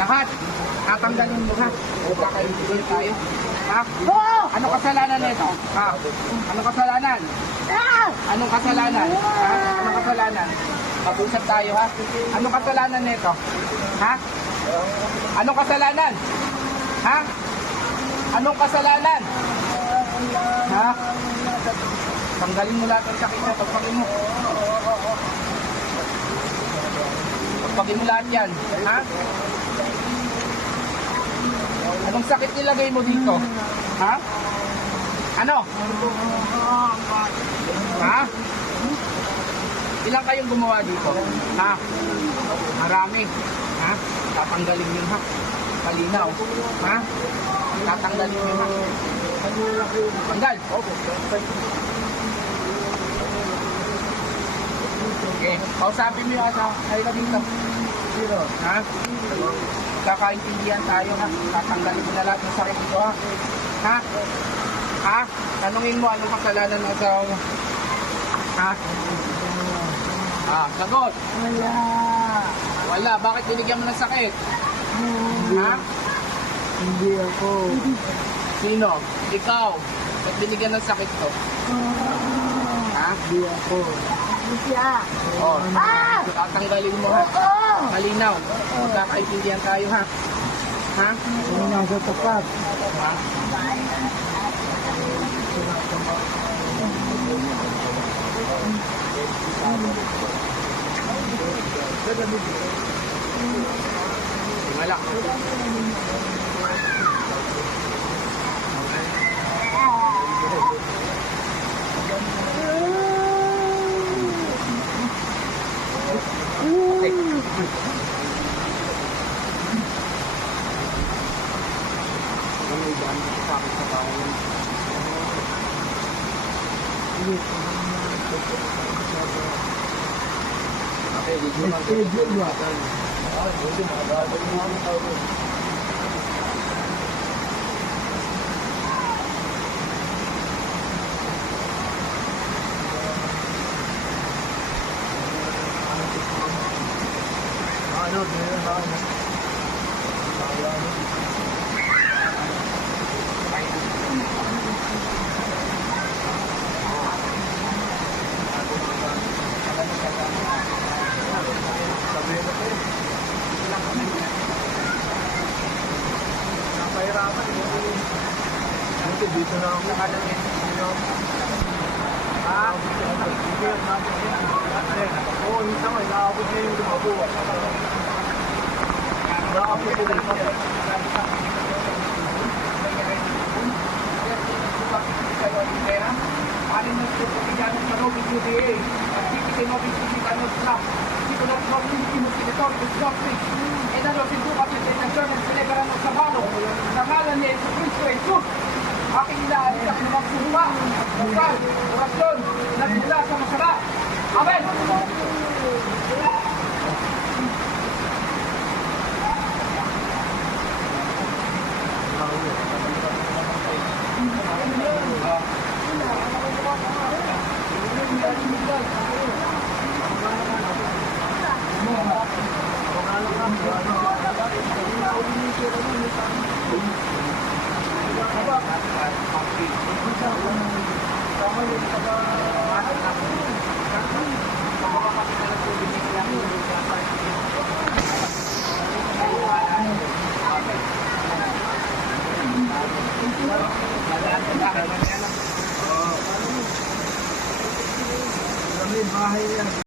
Lahat. Tatanggalin mo ha. O kakaibigay tayo. Ha? Anong kasalanan nito? Ha? Anong kasalanan? Anong kasalanan? Ha? Anong kasalanan? Pag-usap tayo ha. Anong kasalanan nito? Ha? Anong kasalanan? Ha? Anong kasalanan? Ha? Tanggalin mo lahat ng sakit na pagpagin mo. Pagpagin mo lahat yan. Ha? Anong sakit nilagay mo dito? Ha? Ano? Ha? Ilang kayong gumawa dito? Ha? Marami. Ha? Tatanggalin yun ha? Kalinaw. Ha? Tatanggalin yun ha? Tanggal. Okay. Kausapin mo yung asawa. Ay ka dito. Ha? Kakaintindihan tayo ha. Tatanggalin mo na lahat ng sakit dito ha. Ha? Ha? Tanungin mo anong kasalanan ng asawa mo. Ha? Ha? Sagot. Wala. Wala. Bakit binigyan mo ng sakit? Ha? Hindi ako. Sino? Ikaw. Ba't binigyan ng sakit to? Ha? Hindi ako. Hindi siya. Oh. Tatanggalin mo ha. Malinaw. Magkakaintindihan tayo ha. Ha? Hindi nasa tapat. Ha? Wala. Schedule ba? Dito na ako nakalagay. Ha? Oo, hindi naman. Naabot na yung lumabuwa. Naabot na yung alin ng pagkakiyanan sa Robin UDA at tipitin Robin UDA ng snap. Dito na sa Robin UDA Sinitor, the Snapfish. E na doon sindukat sa detention ng Sinegaran ng Sabalo. Sa ngalan ni Jesucristo Jesus. Aking inaalisa ng mga sumpa, bukal, orasyon, nagmula sa masama. Amen! Bahay yan.